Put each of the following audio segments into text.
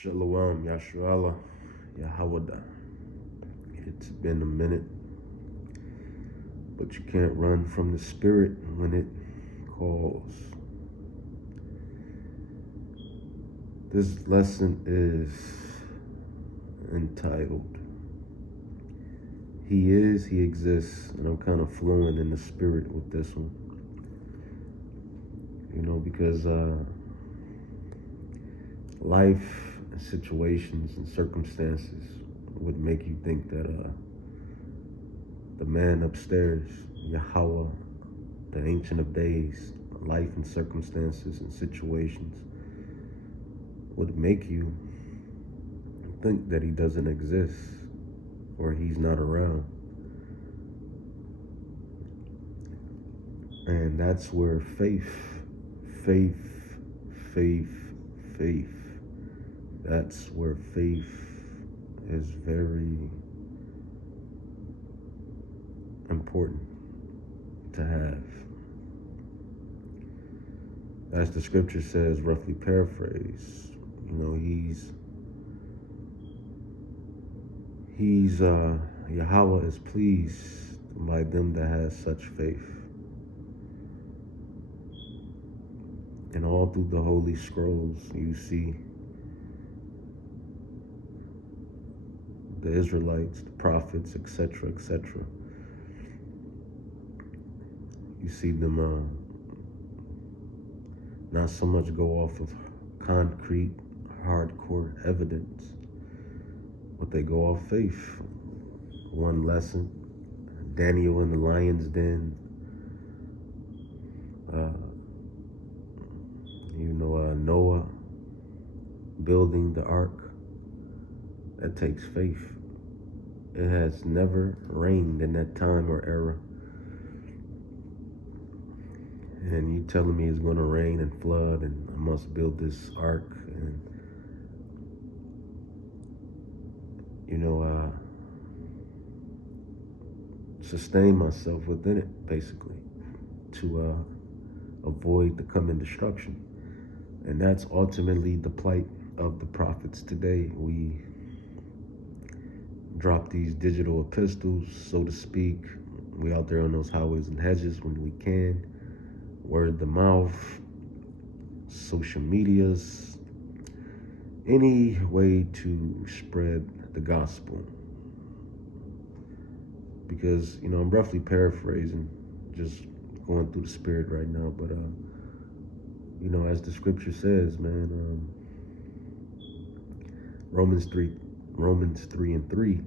Shalom, Yasharallah, Yahawada. It's been a minute, but you can't run from the spirit when it calls. This lesson is entitled, He Is, He Exists, and I'm kind of flowing in the spirit with this one. Because life and situations and circumstances would make you think that the man upstairs, Yahweh, the Ancient of Days, life and circumstances and situations would make you think that he doesn't exist or he's not around. And that's where faith, that's where faith is very important to have. As the scripture says, roughly paraphrase, Yahweh is pleased by them that has such faith. And all through the Holy Scrolls, you see the Israelites, the prophets, etc., etc. You see them not so much go off of concrete, hardcore evidence, but they go off faith. One lesson, Daniel in the lion's den, Noah building the ark. That takes faith. It has never rained in that time or era. And you telling me it's going to rain and flood and I must build this ark and, sustain myself within it, basically, to avoid the coming destruction. And that's ultimately the plight of the prophets today. We drop these digital epistles, so to speak. We out there on those highways and hedges when we can. Word of mouth, social medias, any way to spread the gospel. Because, I'm roughly paraphrasing, just going through the spirit right now, but as the scripture says, man, Romans 3:3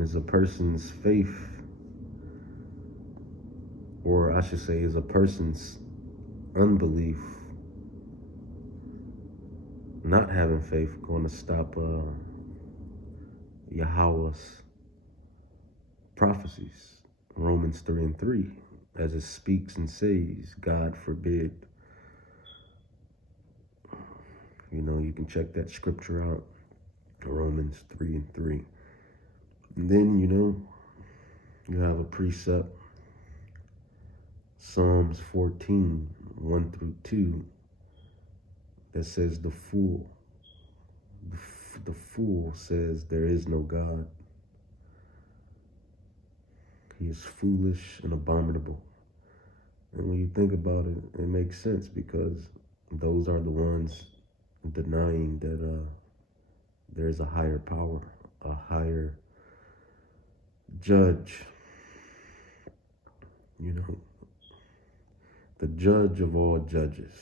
is a person's faith, or I should say is a person's unbelief, not having faith, going to stop Yahweh's prophecies. Romans 3:3, as it speaks and says, God forbid. You can check that scripture out, Romans 3:3. And then, you have a precept, Psalms 14:1-2, that says the fool says there is no God. He is foolish and abominable. And when you think about it, it makes sense, because those are the ones denying that there's a higher power, a higher judge, the judge of all judges,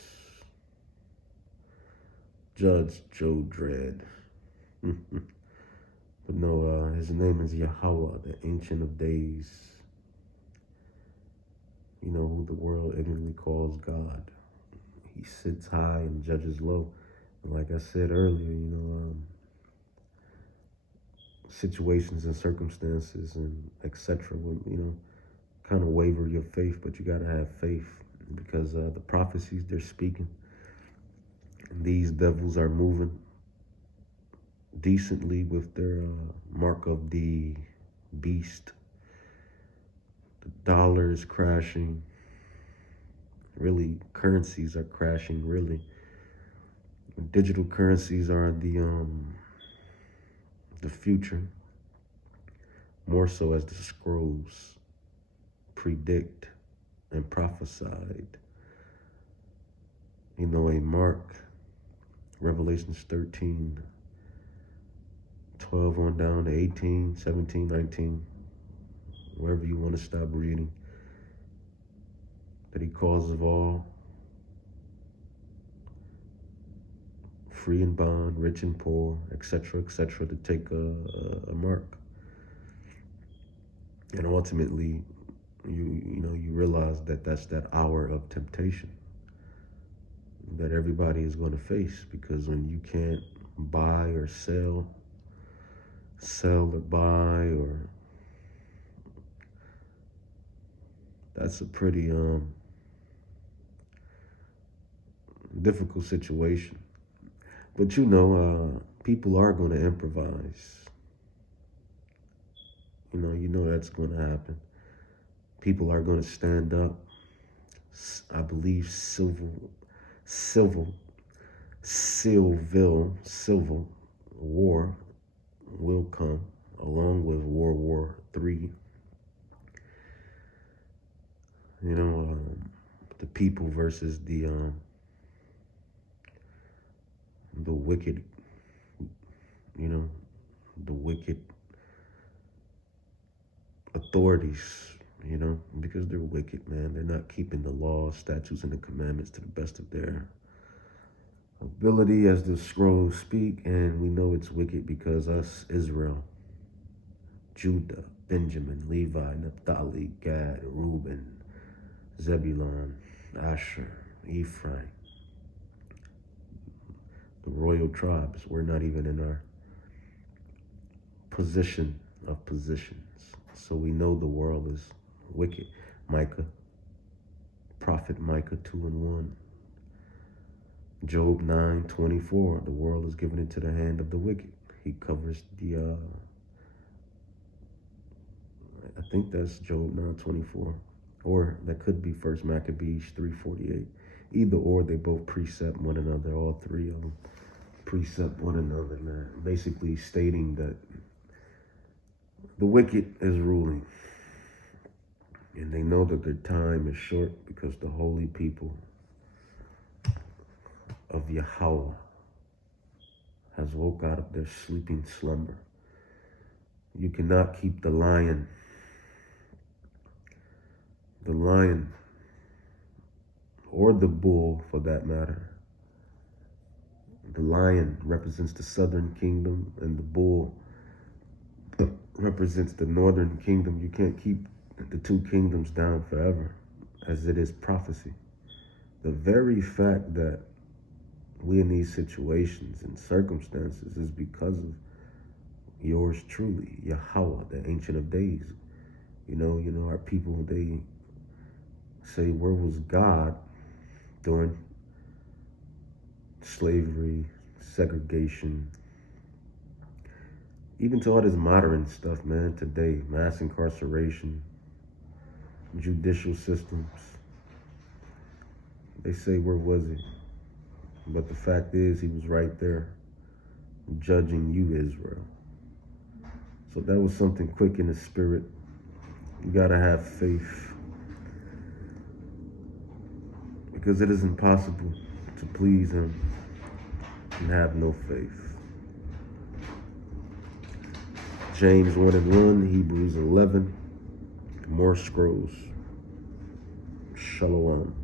Judge Joe Dredd. But no, his name is Yahweh, the Ancient of Days, who the world ignorantly calls God. He sits high and judges low. And like I said earlier, situations and circumstances and etc. will, kind of waver your faith, but you got to have faith, because the prophecies they're speaking, these devils are moving decently with their mark of the beast. The dollar is crashing. Really, currencies are crashing, really. Digital currencies are the future, more so as the scrolls predict and prophesied. You know, a mark, Revelations 13, 12 on down to 18, 17, 19, wherever you want to stop reading, that he calls of all, free and bond, rich and poor, etc., to take a mark. And ultimately, you realize that that's that hour of temptation that everybody is going to face, because when you can't buy or sell or buy, or that's a pretty difficult situation. But people are going to improvise. You know that's going to happen. People are going to stand up. I believe civil war will come, along with World War III. The people versus the wicked. The wicked authorities. Because they're wicked, man. They're not keeping the laws, statutes, and the commandments to the best of their ability, as the scrolls speak. And we know it's wicked because us, Israel, Judah, Benjamin, Levi, Naphtali, Gad, Reuben, Zebulun, Asher, Ephraim, the royal tribes, we're not even in our position of positions. So we know the world is wicked. Prophet Micah 2:1. Job 9:24. The world is given into the hand of the wicked. He covers the I think that's Job 9:24. Or that could be 1 Maccabees 3:48. Either or, they both precept one another. All three of them precept one another, man. Basically stating that the wicked is ruling. And they know that their time is short, because the holy people of Yahweh has woke out of their sleeping slumber. You cannot keep the lion, or the bull for that matter. The lion represents the southern kingdom, and the bull represents the northern kingdom. You can't keep the two kingdoms down forever, as it is prophecy. The very fact that we in these situations and circumstances is because of yours truly, Yahweh, the Ancient of Days. Our people, they say, where was God during slavery, segregation, even to all this modern stuff, man, today, mass incarceration, judicial systems. They say, where was he? But the fact is, he was right there, judging you, Israel. So that was something quick in the spirit. You gotta have faith, because it is impossible to please him and have no faith. James 1:1, Hebrews 11, more scrolls. Shalom.